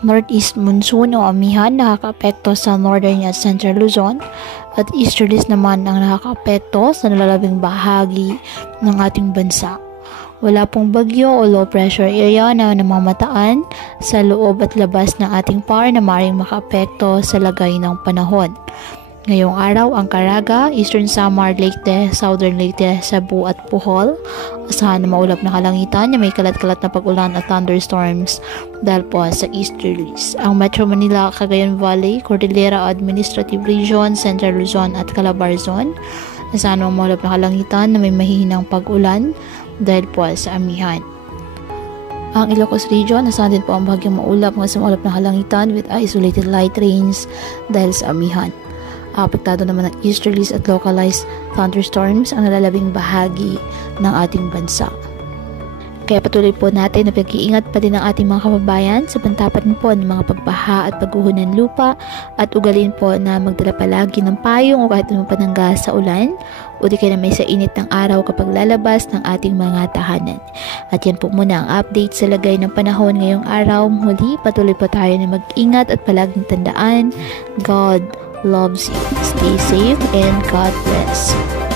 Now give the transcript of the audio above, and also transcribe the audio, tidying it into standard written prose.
Northeast monsoon o amihan nakakaapekto sa northern at central Luzon at easterlies naman ang nakakaapekto sa nalalabing bahagi ng ating bansa. Wala pong bagyo o low pressure area na namamataan sa loob at labas ng ating PAR na maaaring makaapekto sa lagay ng panahon. Ngayong araw, ang Caraga, Eastern Samar, Leyte, Southern Leyte, Cebu at Bohol. Asahan na maulap na kalangitan na may kalat-kalat na pag-ulan at thunderstorms dahil po sa easterlies. Ang Metro Manila, Cagayan Valley, Cordillera Administrative Region, Central Luzon at Calabarzon. Asahan na maulap na kalangitan na may mahihinang pag-ulan dahil po sa amihan. Ang Ilocos Region, asahan din po ang bahagyang maulap hanggang sa maulap na kalangitan with isolated light rains dahil sa amihan. Apektado naman ng easterlies at localized thunderstorms ang nalalabing bahagi ng ating bansa. Kaya patuloy po natin na pag-iingat pa din ang ating mga kababayan sa pantapan po ng mga pagbaha at pagguho ng lupa at ugalin po na magdala palagi ng payong o kahit anong panangga sa ulan o di kaya na may sa init ng araw kapag lalabas ng ating mga tahanan. At yan po muna ang update sa lagay ng panahon ngayong araw. Muli, patuloy po tayo na mag-ingat at palaging tandaan, God loves you. Stay safe and God bless.